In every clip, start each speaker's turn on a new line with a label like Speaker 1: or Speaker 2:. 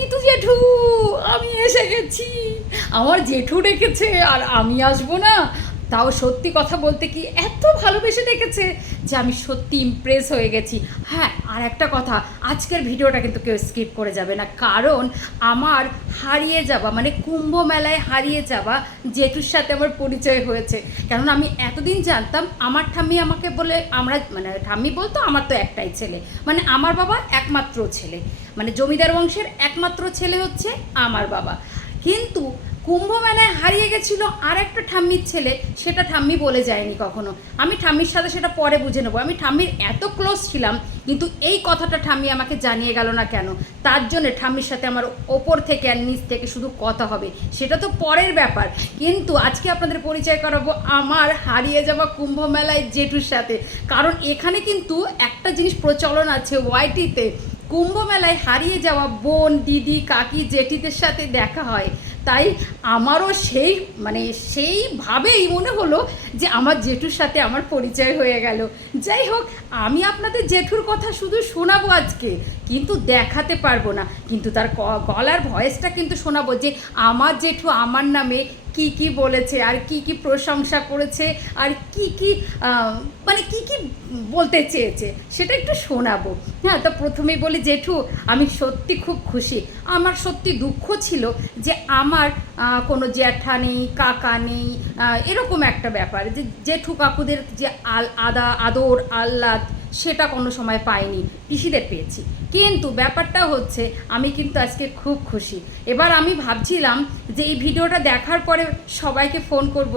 Speaker 1: তিতু জেঠু, আমি এসে গেছি। আমার জেঠু ডেকেছে, আর আমি আসব না। তাও সত্যি কথা বলতে কি এত ভালোবেসে ডেকেছে যে আমি সত্যি ইমপ্রেস হয়ে গেছি। হ্যাঁ আর একটা কথা, আজকের ভিডিওটা কিন্তু কেউ স্কিপ করে যাবে না। কারণ আমার হারিয়ে যাওয়া মানে কুম্ভ মেলায় হারিয়ে যাওয়া জেঠুর সাথে আমার পরিচয় হয়েছে। কেননা আমি এতদিন জানতাম, আমার ঠাম্মি আমাকে বলে, আমরা মানে ঠাম্মি বলতো, আমার তো একটাই ছেলে। মানে আমার বাবা একমাত্র ছেলে। মানে জমিদার বংশের একমাত্র ছেলে হচ্ছে আমার বাবা। কিন্তু কুম্ভমেলায় হারিয়ে গেছিল আর একটা ঠাম্মির ছেলে, সেটা ঠাম্মি বলে যায়নি কখনো। আমি ঠাম্মির সাথে সেটা পরে বুঝে নেব। আমি ঠাম্মির এত ক্লোজ ছিলাম, কিন্তু এই কথাটা ঠাম্মি আমাকে জানিয়ে গেল না কেন? তার জন্য ঠাম্মির সাথে আমার ওপর থেকে আর নিচ থেকে শুধু কথা হবে। সেটা তো পরের ব্যাপার। কিন্তু আজকে আপনাদের পরিচয় করাবো আমার হারিয়ে যাওয়া কুম্ভমেলায় জেঠুর সাথে। কারণ এখানে কিন্তু একটা জিনিস প্রচলন আছে ওয়াইটিতে কুম্ভ মেলায় হারিয়ে যাওয়া বোন, দিদি, কাকি, জেঠিদের সাথে দেখা হয়। তাই আমারও সেই মানে সেইভাবেই মনে হলো যে আমার জেঠুর সাথে আমার পরিচয় হয়ে গেল। যাই হোক, আমি আপনাদের জেঠুর কথা শুধু শোনাবো আজকে, কিন্তু দেখাতে পারব না। কিন্তু তার গলার ভয়েসটা কিন্তু শোনাবো যে আমার জেঠু আমার নামে কি কি বলেছে, আর কি কি প্রশংসা করেছে, আর কি কি মানে কি কি বলতে চেয়েছে, সেটা একটু শোনাবো। হ্যাঁ তো প্রথমেই বলি, জেঠু, আমি সত্যি খুব খুশি। আমার সত্যি দুঃখ ছিল যে আমার কোনো জ্যাঠা নেই, কাকা নেই এরকম একটা ব্যাপার। যে জেঠু কাকুদের যে আল, আদা, আদর, আহ্লাদ সেটা কোনো সময় পাইনি পিসিদের পেয়েছি। কিন্তু ব্যাপারটা হচ্ছে, আমি কিন্তু আজকে খুব খুশি। এবার আমি ভাবছিলাম যে এই ভিডিওটা দেখার পরে সবাইকে ফোন করব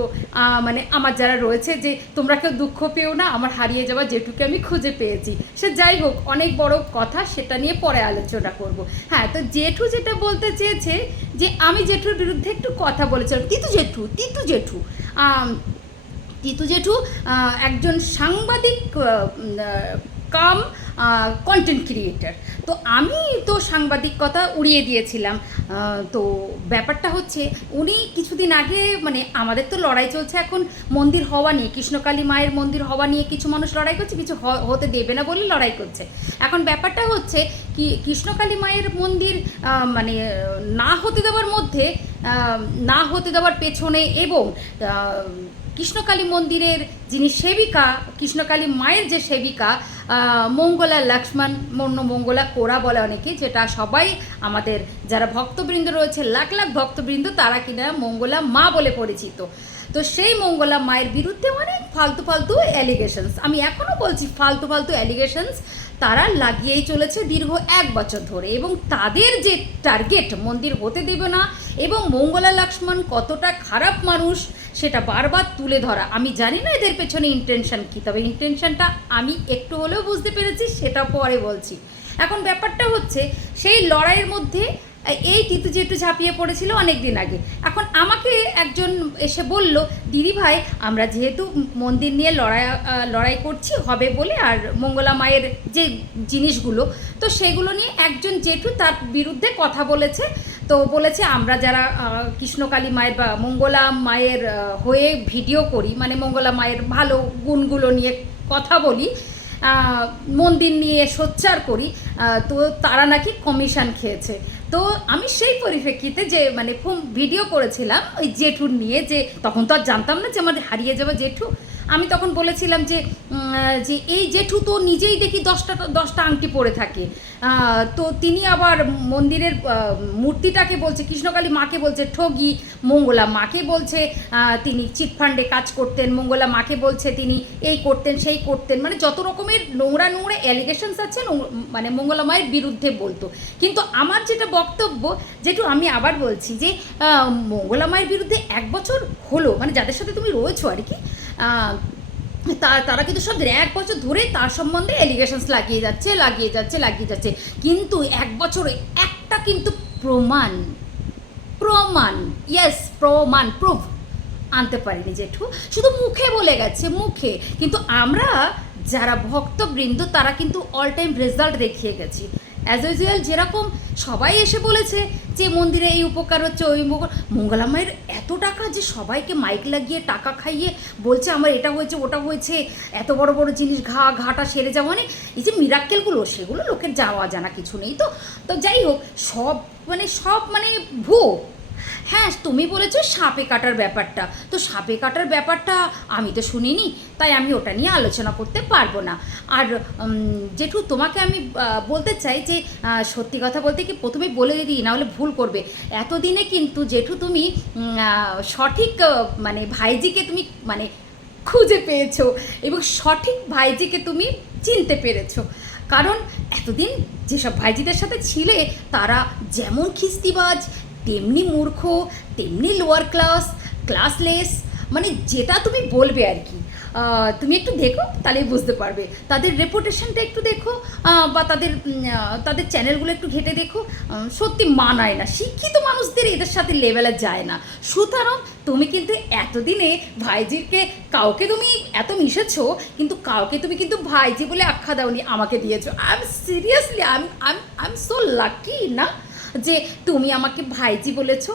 Speaker 1: মানে আমার যারা রয়েছে যে তোমরা কেউ দুঃখ পেও না, আমার হারিয়ে যাওয়া যেটুকে আমি খুঁজে পেয়েছি। সে যাই হোক, অনেক বড় কথা, সেটা নিয়ে পরে আলোচনা করব। হ্যাঁ তো জেঠু যেটা বলতে চেয়েছে যে, আমি জেঠুর বিরুদ্ধে একটু কথা বলেছিলাম। তিতু জেঠু তিতু জেঠু তিতু জেঠু একজন সাংবাদিক কাম কন্টেন্ট ক্রিয়েটার তো আমি তো সাংবাদিকতা উড়িয়ে দিয়েছিলাম। তো ব্যাপারটা হচ্ছে, উনি কিছুদিন আগে মানে আমাদের তো লড়াই চলছে এখন, মন্দির হওয়া নিয়ে, কৃষ্ণকালী মায়ের মন্দির হওয়া নিয়ে কিছু মানুষ লড়াই করছে, কিছু হতে দেবে না বলে লড়াই করছে। এখন ব্যাপারটা হচ্ছে কি, কৃষ্ণকালী মায়ের মন্দির মানে না হতে দেওয়ার মধ্যে না হতে দেওয়ার পেছনে এবং কৃষ্ণকালী মন্দিরের যিনি সেবিকা, কৃষ্ণকালী মায়ের যে সেবিকা মঙ্গলা লক্ষ্মণ, মন্য মঙ্গলা কোরা বলে অনেকে, যেটা সবাই আমাদের যারা ভক্তবৃন্দ রয়েছে, লাখ লাখ ভক্তবৃন্দ, তারা কিনা মঙ্গলা মা বলে পরিচিত। তো সেই মঙ্গলা মায়ের বিরুদ্ধে অনেক ফালতু ফালতু অ্যালিগেশনস আমি এখনও বলছি, ফালতু ফালতু অ্যালিগেশনস তারা লাগিয়েই চলেছে দীর্ঘ এক বছর ধরে এবং তাদের যে টার্গেট মন্দির হতে দেবে না এবং মঙ্গলা লক্ষ্মণ কতটা খারাপ মানুষ সেটা বারবার তুলে ধরা। আমি জানি না এদের পেছনে ইন্টেনশন কী, তবে ইন্টেনশনটা আমি একটু হলেও বুঝতে পেরেছি, সেটা পরে বলছি। এখন ব্যাপারটা হচ্ছে, সেই লড়াইয়ের মধ্যে এই তিতু যেটু ঝাঁপিয়ে পড়েছিল অনেক দিন আগে। এখন আমাকে একজন এসে বলল, দিদি ভাই, আমরা যেহেতু মন্দির নিয়ে লড়াই লড়াই করছি, হবে বলে আর মঙ্গলা মায়ের যে জিনিসগুলো, তো সেগুলো নিয়ে একজন জেঠু তার বিরুদ্ধে কথা বলেছে। তো বলেছে, আমরা যারা কৃষ্ণকালী মায়ের বা মঙ্গলা মায়ের হয়ে ভিডিও করি মানে মঙ্গলা মায়ের ভালো গুণগুলো নিয়ে কথা বলি মন্দির নিয়ে সোচ্চার করি তো তারা নাকি কমিশন খেয়েছে। তো আমি সেই পরিপ্রেক্ষিতে যে মানে ভিডিও করেছিলাম ওই জেঠুর নিয়ে যে, তখন তো আর জানতাম না যে আমার হারিয়ে যাওয়া জেঠু। আমি তখন বলেছিলাম যে যে এই জেঠু তো নিজেই দেখি দশটা দশটা আংটি পরে থাকে। তো তিনি আবার মন্দিরের মূর্তিটাকে বলছে, কৃষ্ণকালী মাকে বলছে, ঠগি, মঙ্গলা মাকে বলছে তিনি চিটফান্ডে কাজ করতেন, মঙ্গলা মাকে বলছে, তিনি এই করতেন, সেই করতেন। মানে যত রকমের নোংরা নোংরা অ্যালিগেশনস আছে মানে মঙ্গলা মায়ের বিরুদ্ধে বলতো। কিন্তু আমার যেটা বক্তব্য যেটু আমি আবার বলছি যে মঙ্গলা মায়ের বিরুদ্ধে এক বছর হলো। মানে যাদের সাথে তুমি রয়েছো আর কি তারা কিন্তু সব এক বছর ধরে তার সম্বন্ধে এলিগেশনস লাগিয়ে যাচ্ছে লাগিয়ে যাচ্ছে লাগিয়ে যাচ্ছে। কিন্তু এক বছরে একটা কিন্তু প্রমাণ প্রমাণ ইয়েস প্রমাণ প্রুফ আনতে পারিনি জেঠু। শুধু মুখে বলে গেছে, মুখে। কিন্তু আমরা যারা ভক্তবৃন্দ, তারা কিন্তু অল টাইম রেজাল্ট দেখিয়ে গেছি। অ্যাজ ইউজুয়াল যেরকম সবাই এসে বলেছে যে মন্দিরে এই উপকার হচ্ছে, ওই উপকার। মঙ্গলামায়ের এত টাকা যে সবাইকে মাইক লাগিয়ে টাকা খাইয়ে বলছে, আমার এটা হয়েছে, ওটা হয়েছে, এত বড় বড় জিনিস, ঘা, ঘাটা সেরে যাওয়া মানে এই যে মিরাক্কেলগুলো সেগুলো লোকের যাওয়া জানা কিছু নেই তো। তো যাই হোক, সব মানে সব মানে ভুয়ো। হ্যাঁ তুমি বলেছ সাপে কাটার ব্যাপারটা। তো সাপে কাটার ব্যাপারটা আমি তো শুনিনি, তাই আমি ওটা নিয়ে আলোচনা করতে পারব না। আর জেঠু, তোমাকে আমি বলতে চাই যে সত্যি কথা বলতে কি প্রথমে বলে দিই না হলে ভুল করবে। এতদিনে কিন্তু জেঠু তুমি সঠিক মানে ভাইজিকে তুমি মানে খুঁজে পেয়েছ এবং সঠিক ভাইজিকে তুমি চিনতে পেরেছ। কারণ এতদিন যেসব ভাইজিদের সাথে ছিলে, তারা যেমন খিস্তিবাজ তেমনি মূর্খ, তেমনি লোয়ার ক্লাস ক্লাসলেস মানে যেটা তুমি বলবে আর কি। তুমি একটু দেখো, তাহলেই বুঝতে পারবে। তাদের রেপুটেশনটা একটু দেখো বা তাদের তাদের চ্যানেলগুলো একটু ঘেটে দেখো। সত্যি মানায় না। শিক্ষিত মানুষদের এদের সাথে লেভেলে যায় না। সুতরাং তুমি কিন্তু এতদিনে ভাইজিকে, কাউকে তুমি এত মিশেছো, কিন্তু কাউকে তুমি কিন্তু ভাইজি বলে আখ্যা দাওনি, আমাকে দিয়েছ। I am seriously I am I am so lucky না? যে তুমি আমাকে ভাইজি বলেছ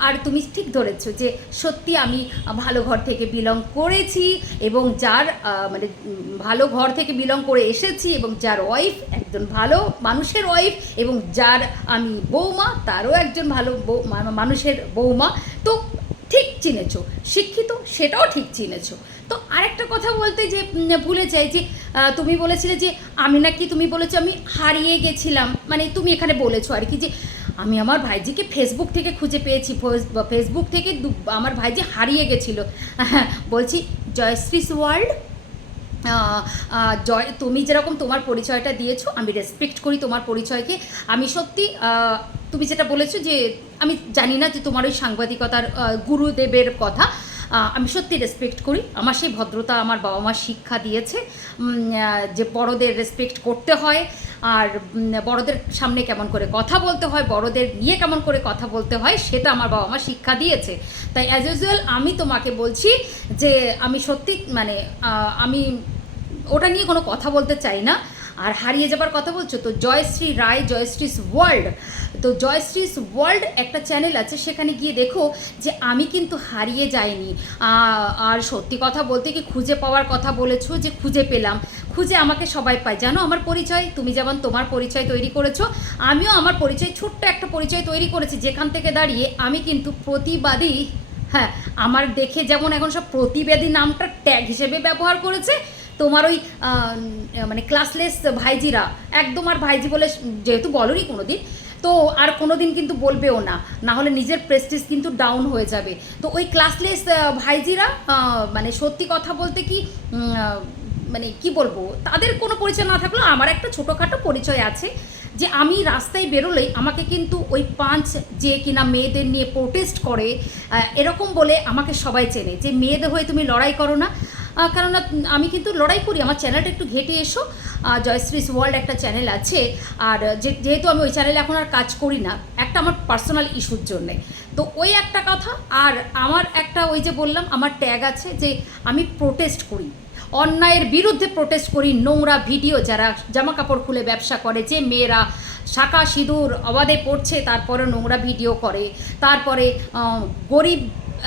Speaker 1: আর তুমি ঠিক ধরেছ যে সত্যি আমি ভালো ঘর থেকে বিলং করেছি এবং যার মানে ভালো ঘর থেকে বিলং করে এসেছি এবং যার ওয়াইফ একজন ভালো মানুষের ওয়াইফ এবং যার আমি বৌমা, তারও একজন ভালো মানুষের বৌমা। তো ঠিক চিনেছো, শিক্ষিত, সেটাও ঠিক চিনেছো। তো আরেকটা কথা বলতে যে ভুলে যাই যে তুমি বলেছিলে যে, আমি নাকি, তুমি বলেছ আমি হারিয়ে গেছিলাম। মানে তুমি এখানে বলেছ আর কি যে, আমি আমার ভাইজিকে ফেসবুক থেকে খুঁজে পেয়েছি। ফেস- ফেসবুক থেকে আমার ভাইজি হারিয়ে গেছিল। বলছি জয়শ্রীস ওয়ার্ল্ড জয়, তুমি যেরকম তোমার পরিচয়টা দিয়েছ, আমি রেসপেক্ট করি তোমার পরিচয়কে। আমি সত্যি তুমি যেটা বলেছ যে আমি জানি না যে তোমার ওই সাংবাদিকতার গুরুদেবের কথা। আমি সত্যি রেসপেক্ট করি। আমার সেই ভদ্রতা আমার বাবা মা শিক্ষা দিয়েছে। যে বড়দের রেসপেক্ট করতে হয়। আর বড়দের সামনে কেমন করে কথা বলতে হয়, বড়দের নিয়ে কেমন করে কথা বলতে হয়, সেটা আমার বাবা মা শিক্ষা দিয়েছে। তাই অ্যাজ ইউজুয়াল আমি তোমাকে বলছি যে আমি সত্যি মানে আমি ওটা নিয়ে কোনো কথা বলতে চাই না। আর হারিয়ে যাবার কথা বলছো, তো জয়শ্রী রায়, জয়শ্রীস ওয়ার্ল্ড, তো জয়শ্রীস ওয়ার্ল্ড একটা চ্যানেল আছে, সেখানে গিয়ে দেখো যে আমি কিন্তু হারিয়ে যাইনি। আর সত্যি কথা বলতে কি খুঁজে পাওয়ার কথা বলেছ যে খুঁজে পেলাম। খুঁজে আমাকে সবাই পায়। জানো আমার পরিচয়? তুমি যেমন তোমার পরিচয় তৈরি করেছ, আমিও আমার পরিচয়, ছোট্ট একটা পরিচয় তৈরি করেছি। যেখান থেকে দাঁড়িয়ে আমি কিন্তু প্রতিবাদী হ্যাঁ আমার দেখে যেমন এখন সব প্রতিবেদী নামটা ট্যাগ হিসেবে ব্যবহার করেছে তোমার ওই মানে ক্লাসলেস ভাইজিরা, একদম আর ভাইজি বলে যেহেতু বলনি কোনো দিন তো আর কোনো দিন কিন্তু বলবেও না। না হলে নিজের প্রেস্টিজ কিন্তু ডাউন হয়ে যাবে। তো ওই ক্লাসলেস ভাইজিরা মানে সত্যি কথা বলতে কি মানে কি বলব, তাদের কোনো পরিচয় না থাকলেও আমার একটা ছোটোখাটো পরিচয় আছে যে আমি রাস্তায় বেরোলেই আমাকে কিন্তু ওই পাঁচ যে কিনা মেয়েদের নিয়ে প্রোটেস্ট করে এরকম বলে আমাকে সবাই চেনে। যে মেয়েদের হয়ে তুমি লড়াই করো না কেননা আমি কিন্তু লড়াই করি আমার চ্যানেলটা একটু ঘেটে এসো। জয়শ্রীস ওয়ার্ল্ড একটা চ্যানেল আছে আর যেহেতু আমি ওই চ্যানেলে এখন আর কাজ করি না একটা আমার পার্সোনাল ইস্যুর জন্যে। তো ওই একটা কথা আর আমার একটা ওই যে বললাম আমার ট্যাগ আছে যে আমি প্রোটেস্ট করি। অন্যায়ের বিরুদ্ধে প্রোটেস্ট করি নোংরা ভিডিও যারা জামা কাপড় খুলে ব্যবসা করে যে মেয়েরা শাখা সিঁদুর অবাধে পড়ছে তারপরে নোংরা ভিডিও করে। তারপরে গরিব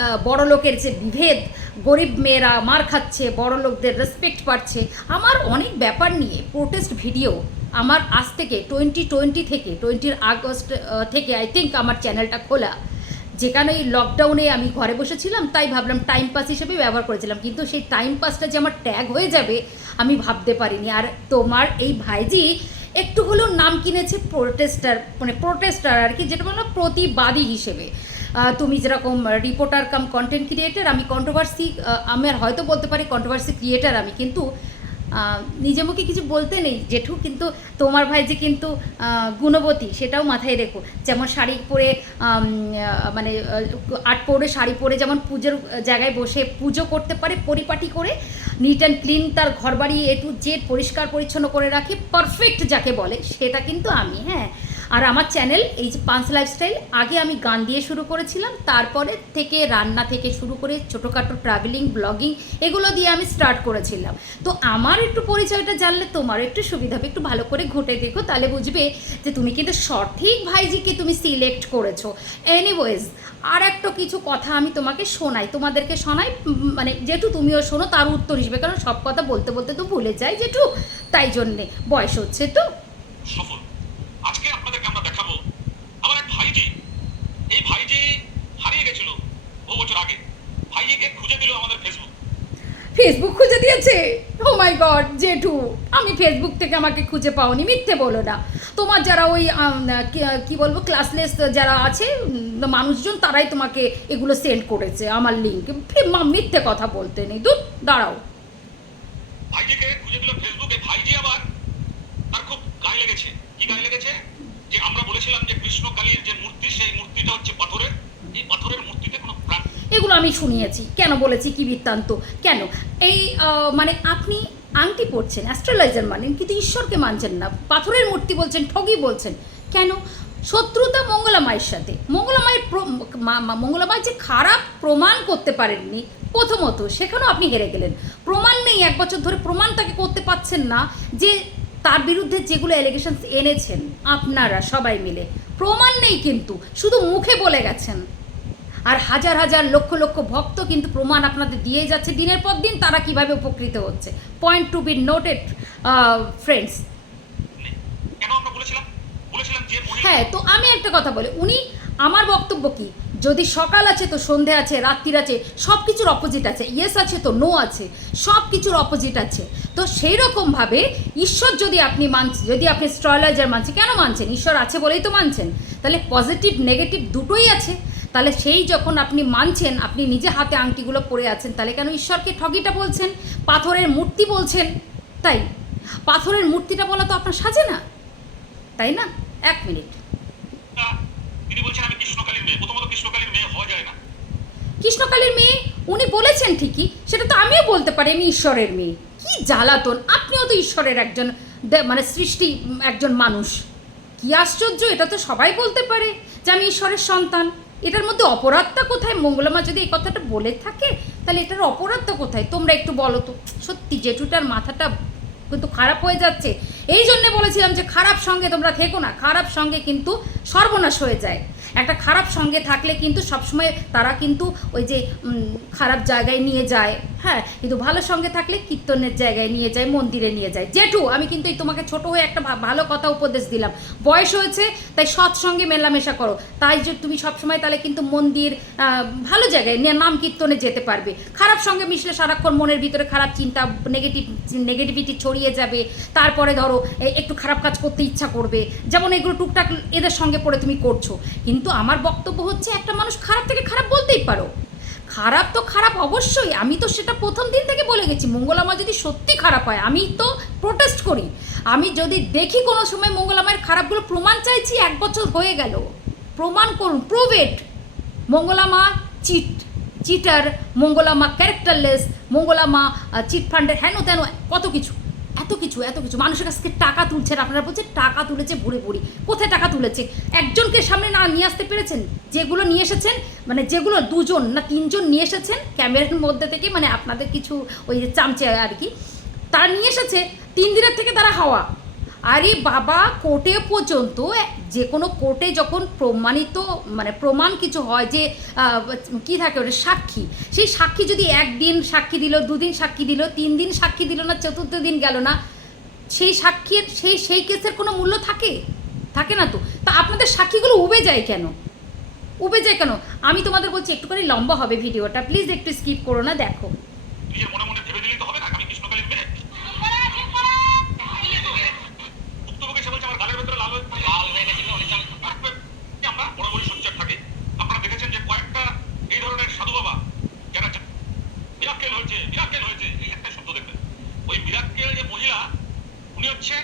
Speaker 1: আহ, বড় লোকের যে বিভেদ গরিব মেয়েরা মার খাচ্ছে, বড় লোকদের রেসপেক্ট পাচ্ছে আমার অনেক ব্যাপার নিয়ে প্রোটেস্ট ভিডিও আমার আজ থেকে টোয়েন্টি টোয়েন্টি থেকে টোয়েন্টির আগস্ট থেকে আই থিঙ্ক আমার চ্যানেলটা খোলা। যেখানে এই লকডাউনে আমি ঘরে বসেছিলাম, তাই ভাবলাম টাইম পাস হিসেবে ব্যবহার করেছিলাম। কিন্তু সেই টাইম পাসটা যে আমার ট্যাগ হয়ে যাবে, আমি ভাবতে পারিনি। আর তোমার এই ভাইজি একটু হলেও নাম কিনেছে প্রোটেস্টার মানে প্রোটেস্টার আর কি, যেটা বললাম প্রতিবাদী হিসেবে। তুমি যেরকম রিপোর্টার কাম কন্টেন্ট ক্রিয়েটার আমি কন্ট্রোভার্সি আমার হয়তো বলতে পারি কন্ট্রোভার্সি ক্রিয়েটার আমি, কিন্তু নিজে মুখে কিছু বলতে নেই, জেঠু, কিন্তু তোমার ভাই যে কিন্তু গুণবতী, সেটাও মাথায় রেখো। যেমন শাড়ি পরে মানে আট পরে শাড়ি পরে যেমন পুজোর জায়গায় বসে পুজো করতে পারে, পরিপাটি করে নিট অ্যান্ড ক্লিন তার ঘরবাড়ি এ টু জেড পরিষ্কার পরিচ্ছন্ন করে রাখে পারফেক্ট যাকে বলে, সেটা কিন্তু আমি হ্যাঁ। আর আমার চ্যানেল এই যে পাঁচ লাইফস্টাইল আগে আমি গান দিয়ে শুরু করেছিলাম, তারপরে থেকে রান্না থেকে শুরু করে ছোটোখাটো ট্রাভেলিং ব্লগিং এগুলো দিয়ে আমি স্টার্ট করেছিলাম। তো আমার একটু পরিচয়টা জানলে তোমারও একটু সুবিধা হবে, একটু ভালো করে ঘটে দেখো, তাহলে বুঝবে যে তুমি কিন্তু সঠিক ভাইজিকে তুমি সিলেক্ট করেছ। এনিওয়েজ আর একটা কিছু কথা আমি তোমাকে শোনাই, তোমাদেরকে শোনাই মানে যেটু তুমিও শোনো, তার উত্তর হিসেবে, কারণ সব কথা বলতে বলতে তো ভুলে যাই যেটু, তাই জন্যে, বয়স হচ্ছে তো?
Speaker 2: সফল আজকে আপনাদেরকে আমরা দেখাবো আমার এক ভাইজি এই ভাইজি হারিয়ে গেছিল বহু বছর আগে ভাইজিকে খুঁজে দিল আমাদের ফেসবুক
Speaker 1: ফেসবুক খুঁজে দিয়েছে? ও মাই গড জেঠু আমি ফেসবুক থেকে আমাকে খুঁজে পাওনি মিথ্যে বলো না। তোমার যারা ওই কি- বলব ক্লাসলেস যারা আছে মানুষজন তারাই তোমাকে এগুলো সেন্ড করেছে আমার লিঙ্ক মিথ্যে কথা বলতে নেই। দূর দাঁড়াও।
Speaker 2: ভাইজিকে খুঁজে দিল ফেসবুকে ভাইজি আবার তার খুব গায়ে লেগেছে। কি গায়ে লেগেছে? যে আমরা বলেছিলাম যে কৃষ্ণকালীর মূর্তি সেই মূর্তিটা হচ্ছে পাথরের এই পাথরের মূর্তিতে কোনো প্রাণ
Speaker 1: এগুলো আমি শুনিয়েছি। কেন বলেছি? কি বৃত্তান্ত? কেন? এই মানে আপনি আংটি পড়ছেন অ্যাস্ট্রোলজার মানেন, কিন্তু ঈশ্বরকে মানছেন না। পাথরের মূর্তি বলছেন ঠগি বলছেন। কেন? শত্রুতা মঙ্গলামায়ের সাথে। মঙ্গলামায়ের মঙ্গলামায় যে খারাপ প্রমাণ করতে পারেননি, প্রথমত সেখানেও আপনি হেরে গেলেন। প্রমাণ নেই, এক বছর ধরে প্রমাণ তাকে করতে পাচ্ছেন না যে তার বিরুদ্ধে যেগুলো অ্যালিগেশনস এনেছেন, আপনারা সবাই মিলে। প্রমাণ নেই কিন্তু, শুধু মুখে বলে গেছেন। আর হাজার হাজার লক্ষ লক্ষ ভক্ত কিন্তু প্রমাণ আপনাদের দিয়ে যাচ্ছে। দিনের পর দিন তারা কীভাবে উপকৃত হচ্ছে। Point to be noted friends হ্যাঁ তো আমি একটা কথা বলি। উনি আমার বক্তব্য কি? যদি সকাল আছে তো সন্ধে আছে, রাত্রির আছে সব কিছুর অপোজিট আছে। ইয়েস আছে তো নো আছে। সব কিছুর অপোজিট আছে। তো সেই রকমভাবে ঈশ্বর যদি আপনি মানছেন যদি আপনি স্ট্রয়লাইজার মানছেন, কেন মানছেন? ঈশ্বর আছে বলেই তো মানছেন। তাহলে পজিটিভ নেগেটিভ দুটোই আছে। তাহলে সেই যখন আপনি মানছেন আপনি নিজে হাতে আংটিগুলো পরে আছেন তাহলে কেন ঈশ্বরকে ঠগিটা বলছেন? পাথরের মূর্তি বলছেন তাই? পাথরের মূর্তিটা বলা তো আপনার সাজে না তাই না? এক মিনিট।
Speaker 2: কৃষ্ণকালীর মেয়ে।
Speaker 1: উনি বলেছেন ঠিকই সেটা তো আমিও বলতে পারি আমি ঈশ্বরের মেয়ে। কি জ্বালাতন আপনিও তো ঈশ্বরের একজন মানে সৃষ্টি একজন মানুষ। কি আশ্চর্য এটা তো সবাই বলতে পারে যে আমি ঈশ্বরের সন্তান। এটার মধ্যে অপরাধটা কোথায়? মঙ্গলামা যদি এই কথাটা বলে থাকে, তাহলে এটার অপরাধটা কোথায়? তোমরা একটু বলো তো। সত্যি, জেঠুটার মাথাটা কিন্তু খারাপ হয়ে যাচ্ছে। এই জন্যে বলেছিলাম যে, খারাপ সঙ্গে তোমরা থেকো না। খারাপ সঙ্গে কিন্তু সর্বনাশ হয়ে যায়। একটা খারাপ সঙ্গে থাকলে কিন্তু সবসময় তারা কিন্তু ওই যে খারাপ জায়গায় নিয়ে যায়। হ্যাঁ কিন্তু ভালো সঙ্গে থাকলে কীর্তনের জায়গায় নিয়ে যায়, মন্দিরে নিয়ে যায়। জেঠু, আমি কিন্তু এই তোমাকে ছোট হয়ে একটা ভালো কথা উপদেশ দিলাম। বয়স হয়েছে, তাই সৎসঙ্গে মেলামেশা করো। তাই যে তুমি সবসময় তাহলে কিন্তু মন্দির ভালো জায়গায় নাম কীর্তনে যেতে পারবে। খারাপ সঙ্গে মিশলে সারাক্ষণ মনের ভিতরে খারাপ চিন্তা নেগেটিভ নেগেটিভিটি ছড়িয়ে যাবে। তারপরে ধরো একটু খারাপ কাজ করতে ইচ্ছা করবে। যেমন এগুলো টুকটাক এদের সঙ্গে পড়ে তুমি করছ। কিন্তু আমার বক্তব্য হচ্ছে একটা মানুষ খারাপ থেকে খারাপ বলতেই পারো। খারাপ তো খারাপ অবশ্যই, আমি তো সেটা প্রথম দিন থেকে বলে গেছি। মঙ্গলামা যদি সত্যি খারাপ হয়, আমি তো প্রোটেস্ট করি। আমি যদি দেখি কোনো সময় মঙ্গলামায়ের খারাপগুলো প্রমাণ চাইছি, এক বছর হয়ে গেল। প্রমাণ করুন prove it Mangalama cheat cheater Mangalama characterless Mangalama cheat ফান্ডের হেন তেন কত কিছু। এত কিছু এত কিছু। মানুষের কাছ থেকে টাকা তুলছেন আপনারা বলছেন, টাকা তুলেছে ভরে ভরি। কোথায় টাকা তুলেছে? একজনকে সামনে না নিয়ে আসতে পেরেছেন? যেগুলো নিয়ে এসেছেন মানে যেগুলো দুজন না তিনজন নিয়ে এসেছেন, ক্যামেরার মধ্যে থেকে মানে আপনাদের কিছু ওই যে চামচে আর কি, তারা নিয়ে এসেছে, তিন দিনের থেকে তারা হাওয়া। আরে বাবা, কোর্টে পর্যন্ত, যে কোনো কোর্টে যখন প্রমাণিত মানে প্রমাণ কিছু হয় যে কি থাকে ওটা, সাক্ষী, সেই সাক্ষী যদি একদিন সাক্ষী দিল, দুদিন সাক্ষী দিল, তিন দিন সাক্ষী দিল না, চতুর্থ দিন গেল না, সেই সাক্ষীর, সেই সেই কেসের কোনো মূল্য থাকে? থাকে না তো? তা আপনাদের সাক্ষীগুলো উবে যায় কেন? উবে যায় কেন? আমি তোমাদের বলছি, একটুখানি লম্বা হবে ভিডিওটা, প্লিজ একটু স্কিপ করো না, দেখো
Speaker 2: নিজের মনে মনে ভেবে দিলেই তো হবে না আমি কৃষ্ণকালীর মেয়ে ভুক্তভোগী সে বলছে আমার গালের ভেতরে লাল হয়ে- লাল হয়ে গেছিল অনেক চাল আমরা বড় বড় সোচ্চার থাকে আপনারা দেখেছেন যে কয়েকটা এই ধরনের সাধু বাবা যারা চা- মিরাক্কেল হয়েছে মিরাক্কেল হয়েছে এই একটা শব্দ দেখবেন ওই মিরাক্কেল যে মহিলা উনি হচ্ছেন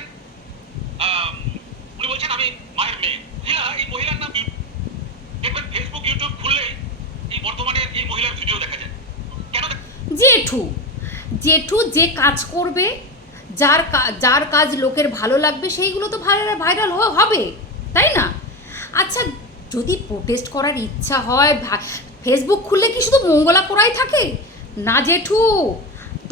Speaker 2: আম, উনি বলছেন আমি মায়ের মেয়ে মহিলা এই মহিলার নাম ইউ- দেখবেন ফেসবুক ইউটিউব খুললেই এই বর্তমানে এই মহিলার ভিডিও দেখা যায় কেন দেখ-
Speaker 1: জেঠু জেঠু যে কাজ করবে, যার যার কাজ লোকের ভালো লাগবে, সেইগুলো তো ভাইরাল ভাইরাল হবে, তাই না? আচ্ছা যদি প্রোটেস্ট করার ইচ্ছা হয় ফেসবুক খুললে কি শুধু মঙ্গলা করাই থাকে? না, জেঠু,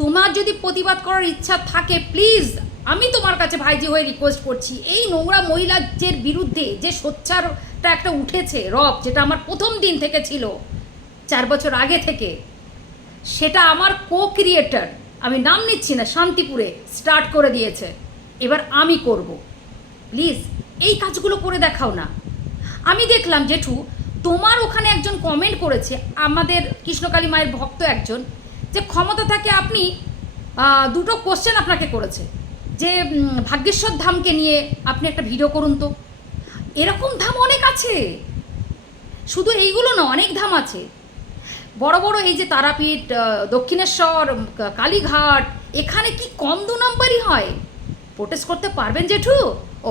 Speaker 1: তোমার যদি প্রতিবাদ করার ইচ্ছা থাকে প্লিজ আমি তোমার কাছে ভাইজি হয়ে রিকোয়েস্ট করছি। এই নোংরা মহিলাদের বিরুদ্ধে যে সোচ্চারটা একটা উঠেছে, রব, যেটা আমার প্রথম দিন থেকে ছিল, চার বছর আগে থেকে, সেটা আমার কো ক্রিয়েটার আমি নাম নিচ্ছি না, শান্তিপুরে স্টার্ট করে দিয়েছে। এবার আমি করব। প্লিজ এই কাজগুলো করে দেখাও না। আমি দেখলাম, জেঠু, তোমার ওখানে একজন কমেন্ট করেছে, আমাদের কৃষ্ণকালী মায়ের ভক্ত একজন, যে ক্ষমতা থাকে আপনি দুটো কোশ্চেন আপনাকে করেছে। যে ভাগ্যেশ্বর ধামকে নিয়ে আপনি একটা ভিডিও করুন তো। এরকম ধাম অনেক আছে। শুধু এইগুলো না, অনেক ধাম আছে। বড় বড় এই যে তারাপীঠ দক্ষিণেশ্বর কালীঘাট, এখানে কি কম দু নম্বরই হয়? প্রোটেস্ট করতে পারবেন জেঠু?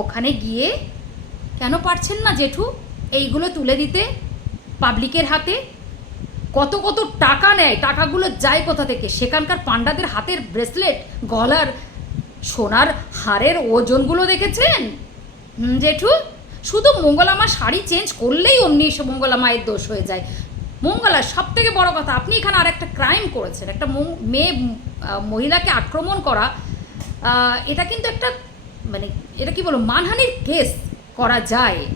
Speaker 1: ওখানে গিয়ে কেন পারছেন না জেঠু? এইগুলো তুলে দিতে পাবলিকের হাতে। কত কত টাকা নেয়, টাকাগুলো যায় কোথা থেকে? সেখানকার পান্ডাদের হাতের ব্রেসলেট গলার সোনার হারের ওজনগুলো দেখেছেন? জেঠু? শুধু মঙ্গলামা শাড়ি চেঞ্জ করলেই অমনি মঙ্গলামায়ের দোষ হয়ে যায়। মঙ্গলা সব থেকে বড় কথা, আপনি এখানে আর একটা ক্রাইম করেছেন। একটা মেয়ে মহিলাকে আক্রমণ করা এটা কিন্তু একটা মানে এটা কি বলব, মানহানির কেস করা যায়।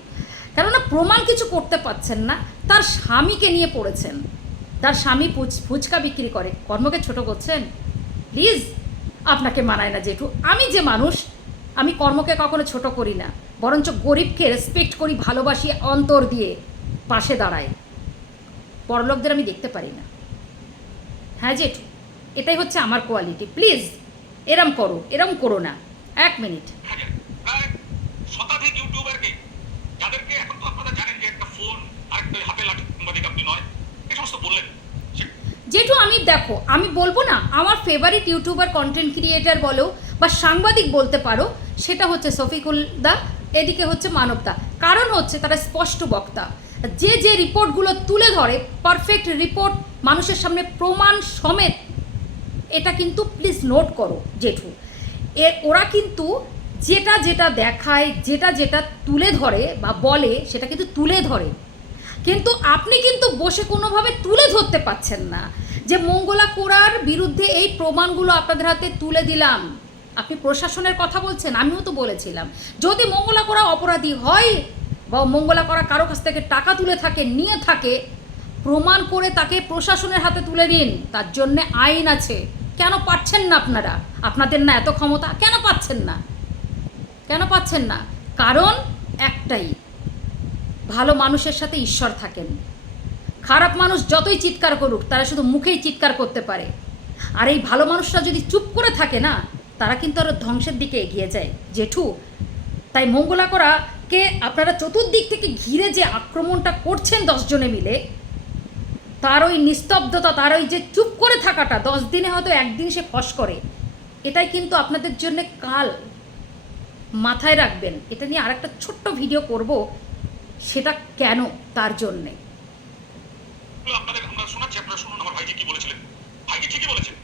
Speaker 1: কেননা প্রমাণ কিছু করতে পারছেন না, তার স্বামীকে নিয়ে পড়েছেন। তার স্বামী ফুচ- ফুচকা বিক্রি করে। কর্মকে ছোট করছেন? প্লিজ আপনাকে মানায় না জেঠু। আমি যে মানুষ, আমি কর্মকে কখনো ছোট করি না, বরঞ্চ গরিবকে রেসপেক্ট করি, ভালোবাসি, অন্তর দিয়ে, পাশে দাঁড়াই বড়লোকদের আমি দেখতে পারি না। হ্যাঁ জেঠু এটাই হচ্ছে আমার কোয়ালিটি। প্লিজ এরম করো এরম করো না। এক মিনিট।
Speaker 2: শতাধিক ইউটিউবারকে যাদেরকে এখন তো আপনারা জানেন যে একটা ফোন আর একটা হাতে লাঠি আপনি নয় এ সমস্ত বললেন।
Speaker 1: যেটু আমি দেখো আমি বলব না আমার ফেভারিট ইউটিউবার কন্টেন্ট ক্রিয়েটার বলো বা সাংবাদিক বলতে পারো সেটা হচ্ছে শফিকুল দা এদিকে হচ্ছে মানবদা কারণ হচ্ছে তারা স্পষ্ট বক্তা। যে যে রিপোর্টগুলো তুলে ধরে পারফেক্ট রিপোর্ট মানুষের সামনে প্রমাণ সমেত, এটা কিন্তু প্লিজ নোট করো, জেঠু। এ, ওরা কিন্তু যেটা যেটা দেখায়, যেটা যেটা তুলে ধরে বা বলে, সেটা কিন্তু তুলে ধরে। কিন্তু আপনি কিন্তু বসে কোনোভাবে তুলে ধরতে পাচ্ছেন না যে মঙ্গলা কোড়ার বিরুদ্ধে এই প্রমাণগুলো আপনাদের হাতে তুলে দিলাম। আপনি প্রশাসনের কথা বলছেন, আমিও তো বলেছিলাম। যদি মঙ্গলা কোরা অপরাধী হয় বা মঙ্গলা করা কারও কাছ থেকে টাকা তুলে থাকে, নিয়ে থাকে, প্রমাণ করে তাকে প্রশাসনের হাতে তুলে দিন, তার জন্যে আইন আছে। কেন পাচ্ছেন না আপনারা? আপনাদের না এত ক্ষমতা? কেন পাচ্ছেন না? কেন পাচ্ছেন না? কারণ একটাই, ভালো মানুষের সাথে ঈশ্বর থাকেন। খারাপ মানুষ যতই চিৎকার করুক, তারা শুধু মুখেই চিৎকার করতে পারে। আর এই ভালো মানুষরা যদি চুপ করে থাকে না, তারা কিন্তু আরও ধ্বংসের দিকে এগিয়ে যায়। জেঠু, তাই মঙ্গলা করাকে আপনারা চতুর্দিক থেকে ঘিরে যে আক্রমণটা করছেন দশজনে মিলে তার ওই নিস্তব্ধতা তার ওই যে চুপ করে থাকাটা দশ দিনে হয়তো একদিন সে ফস করে এটাই কিন্তু আপনাদের জন্য কাল মাথায় রাখবেন। এটা নিয়ে আরেকটা ছোট্ট ভিডিও করব সেটা কেন তার জন্যে?
Speaker 2: আপনাদের আমরা শোনাচ্ছি আপনারা শুনুন আমার ভাইজি কি বলেছিলেন? ভাইজি ঠিকই বলেছেন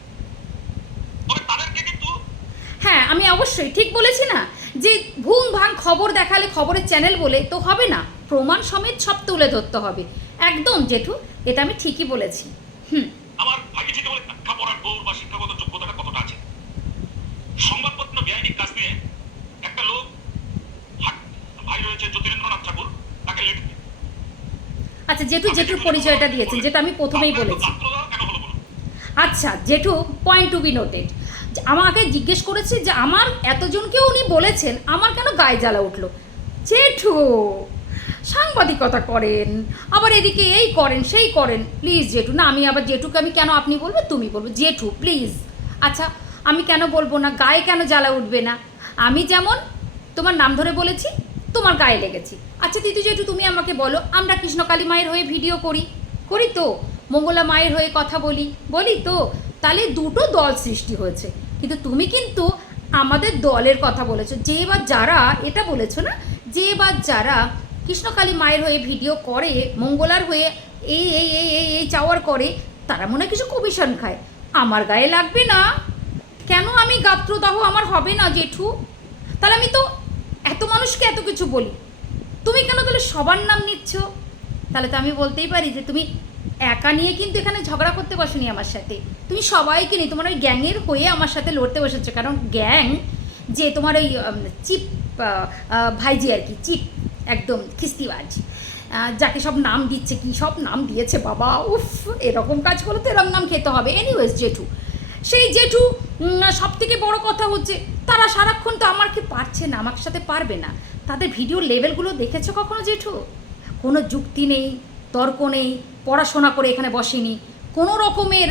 Speaker 2: তবে তাদেরকে কিন্তু
Speaker 1: হ্যাঁ আমি অবশ্যই ঠিক বলেছি না? যে ভুং ভাং খবর দেখালে খবরের চ্যানেল বলে তো হবে না। প্রমাণ সমেত সব তুলে ধরতে হবে। একদম জেঠু এটা আমি ঠিকই বলেছি। হুম।
Speaker 2: আমার ঠিকই বলে দৌড় বা শিক্ষাগত যোগ্যতাটা কতটা আছে? সংবাদপত্র বেআইনি কাজ নিয়ে একটা লোক ভাই- রয়েছে জ্যোতিরেন্দ্রনাথ ঠাকুর তাকে
Speaker 1: আচ্ছা জেঠু জেঠুর পরিচয়টা দিয়েছেন যেটা আমি প্রথমেই বলেছি। আচ্ছা জেঠু পয়েন্ট টু বি নোটেড আমাকে জিজ্ঞেস করেছে যে আমার এতজনকেও উনি বলেছেন, আমার কেন গায়ে জ্বালা উঠল? জেঠু, সাংবাদিকতা করেন, আবার এদিকে এই করেন, সেই করেন। প্লিজ জেঠু, না, আমি আবার জেঠুকে আমি কেন আপনি বলব? তুমি বলব। জেঠু প্লিজ আচ্ছা আমি কেন বলব না? গায়ে কেন জ্বালা উঠবে না? আমি যেমন তোমার নাম ধরে বলেছি, তোমার গায়ে লেগেছি। আচ্ছা দিদি জেঠু, তুমি আমাকে বলো, আমরা কৃষ্ণকালী মায়ের হয়ে ভিডিও করি। করি তো? মঙ্গলা মায়ের হয়ে কথা বলি। বলি তো? তাহলে দুটো দল সৃষ্টি হয়েছে। কিন্তু তুমি কিন্তু আমাদের দলের কথা বলেছ। যে বা যারা এটা বলেছ না, যে বা যারা কৃষ্ণকালী মায়ের হয়ে ভিডিও করে, মঙ্গলার হয়ে এই এই এই এই এই চাওয়ার করে, তারা মনে কিছু কমিশন খায়। আমার গায়ে লাগবে না। কেন আমি গাত্রদাহ আমার হবে না, জেঠু? তাহলে আমি তো এত মানুষকে এত কিছু বলি। তুমি কেন তাহলে সবার নাম নিচ্ছ? তাহলে তো আমি বলতেই পারি যে তুমি একা নিয়ে কিন্তু এখানে ঝগড়া করতে বসনি আমার সাথে। তুমি সবাইকে নিয়ে, তোমার ওই গ্যাংয়ের হয়ে আমার সাথে লড়তে বসেছো। কারণ গ্যাং যে তোমার ওই চিপ ভাইজি আর কি, চিপ, একদম খিস্তিবাজ যাকে সব নাম দিচ্ছে, কি সব নাম দিয়েছে বাবা, উফ, এরকম কাজ করলে তো এরকম নাম খেতে হবে। এনিওয়েজ জেঠু, সেই জেঠু সব থেকে বড় কথা হচ্ছে, তারা সারাক্ষণ তো আমাকে পারছে না আমার সাথে পারবে না। তাদের ভিডিও লেভেলগুলো দেখেছ কখনো জেঠু? কোনো যুক্তি নেই তর্ক নেই, পড়াশোনা করে এখানে বসেনি। কোনো রকমের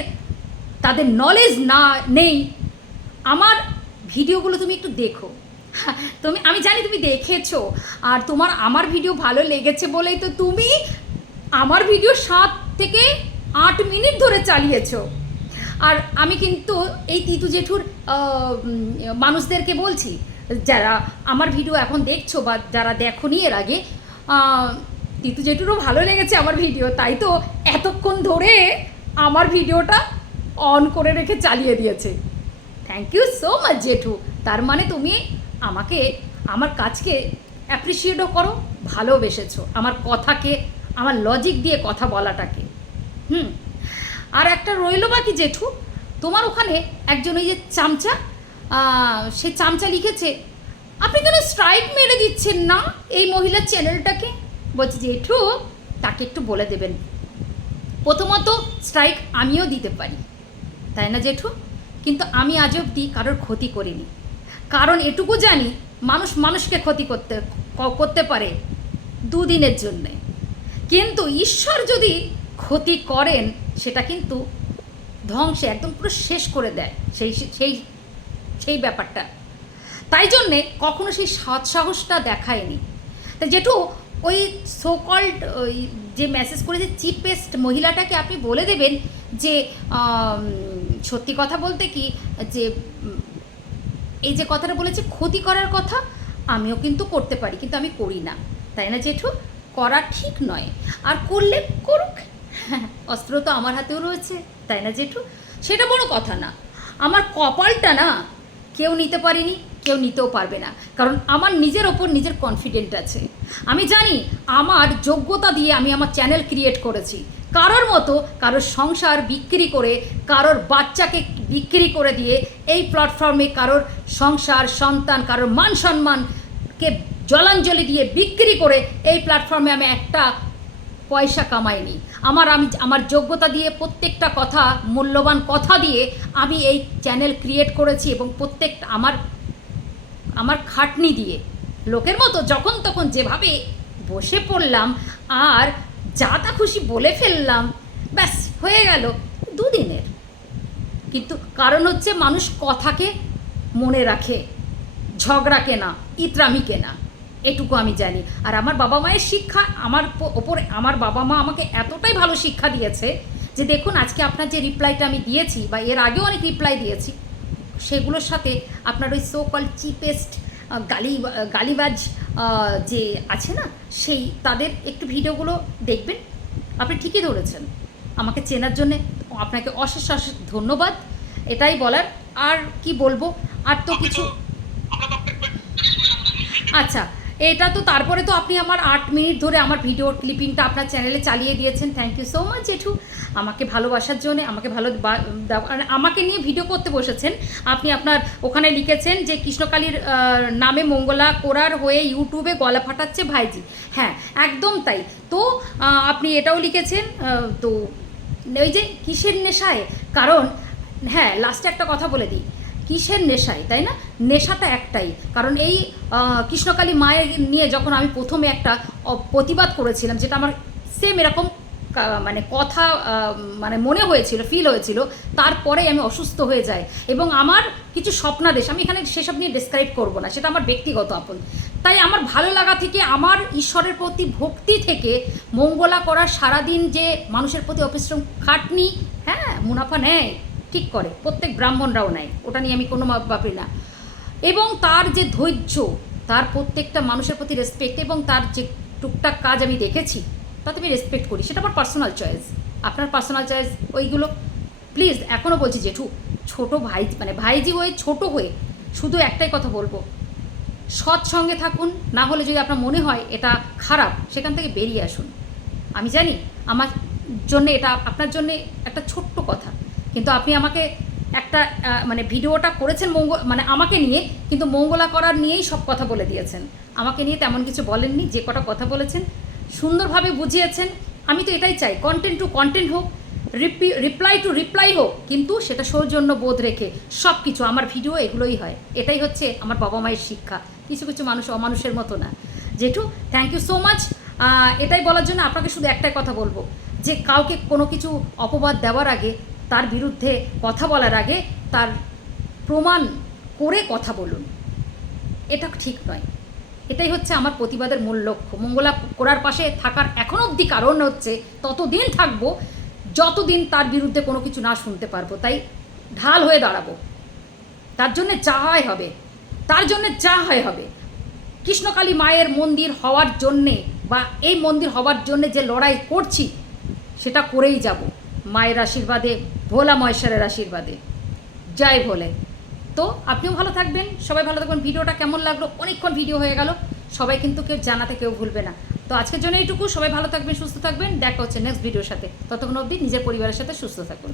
Speaker 1: তাদের নলেজ না, নেই। আমার ভিডিওগুলো তুমি একটু দেখো। তুমি, আমি জানি তুমি দেখেছ। আর তোমার, আমার ভিডিও ভালো লেগেছে বলেই তো তুমি আমার ভিডিও সাত থেকে আট মিনিট ধরে চালিয়েছো। আর আমি কিন্তু এই তিতু জেঠুর মানুষদেরকে বলছি, যারা আমার ভিডিও এখন দেখছ বা যারা দেখোনি এর আগে তিতু জেঠুরও ভালো লেগেছে আমার ভিডিও, তাই তো এতক্ষণ ধরে আমার ভিডিওটা অন করে রেখে চালিয়ে দিয়েছে। থ্যাংক ইউ সো মাচ জেঠু। তার মানে তুমি আমাকে, আমার কাজকে অ্যাপ্রিসিয়েটও করো, ভালোবেসেছো আমার কথাকে, আমার লজিক দিয়ে কথা বলাটাকে। হুম। আর একটা রইল বাকি, জেঠু। তোমার ওখানে একজন ওই যে চামচা সে চামচা লিখেছে, আপনি কেন স্ট্রাইক মেরে দিচ্ছেন না এই মহিলার চ্যানেলটাকে বলছি জেঠু তাকে একটু বলে দেবেন। প্রথমত স্ট্রাইক আমিও দিতে পারি। তাই না জেঠু? কিন্তু আমি আজ অবধি কারোর ক্ষতি করিনি। কারণ এটুকু জানি, মানুষ মানুষকে ক্ষতি করতে করতে পারে দুদিনের জন্যে। কিন্তু ঈশ্বর যদি ক্ষতি করেন, সেটা কিন্তু ধ্বংসে একদম পুরো শেষ করে দেয় সেই সেই সেই ব্যাপারটা। তাই জন্যে কখনো সেই সৎ সাহসটা দেখায়নি। তা জেঠু ওই সোকল্ড ওই যে মেসেজ করে যে চিপেস্ট মহিলাটাকে আপনি বলে দেবেন যে সত্যি কথা বলতে কি, যে এই যে কথাটা বলেছে ক্ষতি করার কথা আমিও কিন্তু করতে পারি, কিন্তু আমি করি না। তাই না জেঠু? করা ঠিক নয়। আর করলে করুক। অস্ত্র তো আমার হাতেও রয়েছে, তাই না জেঠু? সেটা বড় কথা না। আমার কপালটা না কেউ নিতে পারেনি। কেউ নিতেও পারবে না। কারণ আমার নিজের ওপর নিজের কনফিডেন্ট আছে। আমি জানি আমার যোগ্যতা দিয়ে আমি আমার চ্যানেল ক্রিয়েট করেছি। কারোর মতো কারোর সংসার বিক্রি করে, কারোর বাচ্চাকে বিক্রি করে দিয়ে এই প্ল্যাটফর্মে কারোর সংসার, সন্তান, কারোর মান সম্মানকে জলাঞ্জলি দিয়ে বিক্রি করে এই প্ল্যাটফর্মে আমি একটা পয়সা কামাইনি। আমার আমি, আমার যোগ্যতা দিয়ে প্রত্যেকটা কথা, মূল্যবান কথা দিয়ে আমি এই চ্যানেল ক্রিয়েট করেছি এবং প্রত্যেক আমার আমার খাটনি দিয়ে। লোকের মতো যখন তখন যেভাবে বসে পড়লাম আর যা তা খুশি বলে ফেললাম, ব্যাস হয়ে গেল দুদিনের। কিন্তু কারণ হচ্ছে মানুষ কথাকে মনে রাখে, ঝগড়া কেনা, ইতরামি কেনা, এটুকু আমি জানি। আর আমার বাবা মায়ের শিক্ষা আমার ওপরে আমার বাবা মা আমাকে এতটাই ভালো শিক্ষা দিয়েছে যে দেখুন, আজকে আপনার যে রিপ্লাইটা আমি দিয়েছি বা এর আগেও অনেক রিপ্লাই দিয়েছি সেগুলোর সাথে আপনার ওই সো কল চিপেস্ট গালি গালিবাজ যে আছে না সেই তাদের একটু ভিডিওগুলো দেখবেন। আপনি ঠিকই ধরেছেন। আমাকে চেনার জন্যে আপনাকে অশেষ অশেষ ধন্যবাদ। এটাই বলার। আর কি বলব? আর তো কিছু আচ্ছা এটা তো তারপরে তো আপনি আমার আট মিনিট ধরে আমার ভিডিও ক্লিপিংটা আপনার চ্যানেলে চালিয়ে দিয়েছেন। থ্যাংক ইউ সো মাচ জেঠু। আমাকে ভালোবাসার জন্য, আমাকে ভালো আমাকে নিয়ে ভিডিও করতে বসেছেন। আপনি আপনার ওখানে লিখেছেন যে, কৃষ্ণকালীর নামে মঙ্গলা কোরার হয়ে ইউটিউবে গলা ফাটাচ্ছে ভাইজি। হ্যাঁ একদম তাই। তো আপনি এটাও লিখেছেন তো ওই যে কিসের নেশায়? কারণ হ্যাঁ লাস্টে একটা কথা বলে দিই। কিসের নেশায় তাই না? নেশাটা একটাই। কারণ এই কৃষ্ণকালী মায়ের নিয়ে যখন আমি প্রথমে একটা প্রতিবাদ করেছিলাম, যেটা আমার সেম এরকম মানে কথা মানে মনে হয়েছিল ফিল হয়েছিল, তারপরেই আমি অসুস্থ হয়ে যাই। এবং আমার কিছু স্বপ্নাদেশ, আমি এখানে সেসব নিয়ে ডিসক্রাইব করব না, সেটা আমার ব্যক্তিগত আপন। তাই আমার ভালো লাগা থেকে, আমার ঈশ্বরের প্রতি ভক্তি থেকে, মঙ্গলা করার সারাদিন যে মানুষের প্রতি অপরিশ্রম খাটনি হ্যাঁ মুনাফা নেয়। ঠিক করে, প্রত্যেক ব্রাহ্মণরাও নেয় ওটা নিয়ে আমি কোনো ব্যাপারই না। এবং তার যে ধৈর্য, তার প্রত্যেকটা মানুষের প্রতি রেসপেক্ট এবং তার যে টুকটাক কাজ আমি দেখেছি, তাতে আমি রেসপেক্ট করি। সেটা আমার পার্সোনাল চয়েস আপনার পার্সোনাল চয়েস ওইগুলো প্লিজ এখনও বলছি, জেঠু, ছোট ভাই মানে ভাইজি হয়ে, ছোট হয়ে শুধু একটাই কথা বলব। সৎ সঙ্গে থাকুন, না হলে যদি আপনার মনে হয় এটা খারাপ, সেখান থেকে বেরিয়ে আসুন। আমি জানি, আমার জন্য এটা, আপনার জন্য একটা ছোট্ট কথা। কিন্তু আপনি আমাকে একটা মানে ভিডিওটা করেছেন মঙ্গল মানে আমাকে নিয়ে, কিন্তু মঙ্গলা করার নিয়েই সব কথা বলে দিয়েছেন। আমাকে নিয়ে তেমন কিছু বলেননি, যে কটা কথা বলেছেন। সুন্দরভাবে বুঝিয়েছেন। আমি তো এটাই চাই কন্টেন্ট টু কন্টেন্ট হোক রিপি রিপ্লাই টু রিপ্লাই হোক, কিন্তু সেটা সৌজন্য বোধ রেখে সব কিছু আমার ভিডিও এগুলোই হয়। এটাই হচ্ছে আমার বাবা মায়ের শিক্ষা। কিছু কিছু মানুষ অমানুষের মতো না। জেঠু থ্যাংক ইউ সো মাচ এটাই বলার জন্য আপনাকে শুধু একটাই কথা বলব, যে কাউকে কোনো কিছু অপবাদ দেওয়ার আগে তার বিরুদ্ধে কথা বলার আগে তার প্রমাণ করে কথা বলুন। এটা ঠিক নয়। এটাই হচ্ছে আমার প্রতিবাদের মূল লক্ষ্য। মঙ্গলা কোরার পাশে থাকার এখন অবধি কারণ হচ্ছে ততদিন থাকব, যতদিন তার বিরুদ্ধে কোনো কিছু না শুনতে পারব। তাই ঢাল হয়ে দাঁড়াবো। তার জন্যে যা হয় হবে, তার জন্যে যা হয় হবে। কৃষ্ণকালী মায়ের মন্দির হওয়ার জন্যে বা এই মন্দির হওয়ার জন্যে যে লড়াই করছি, সেটা করেই যাব। মায়ের আশীর্বাদে ভোলা মহেশ্বরের আশীর্বাদে। যাই ভোলে। তো আপনিও ভালো থাকবেন, সবাই ভালো থাকবেন। ভিডিওটা কেমন লাগল? অনেকক্ষণ ভিডিও হয়ে গেল। সবাই কিন্তু কেউ জানাতে কেউ ভুলবে না। তো আজকের জন্য এইটুকু। সবাই ভালো থাকবেন, সুস্থ থাকবেন। দেখা হচ্ছে নেক্সট ভিডিওর সাথে। ততক্ষণ অবধি নিজের পরিবারের সাথে সুস্থ থাকুন।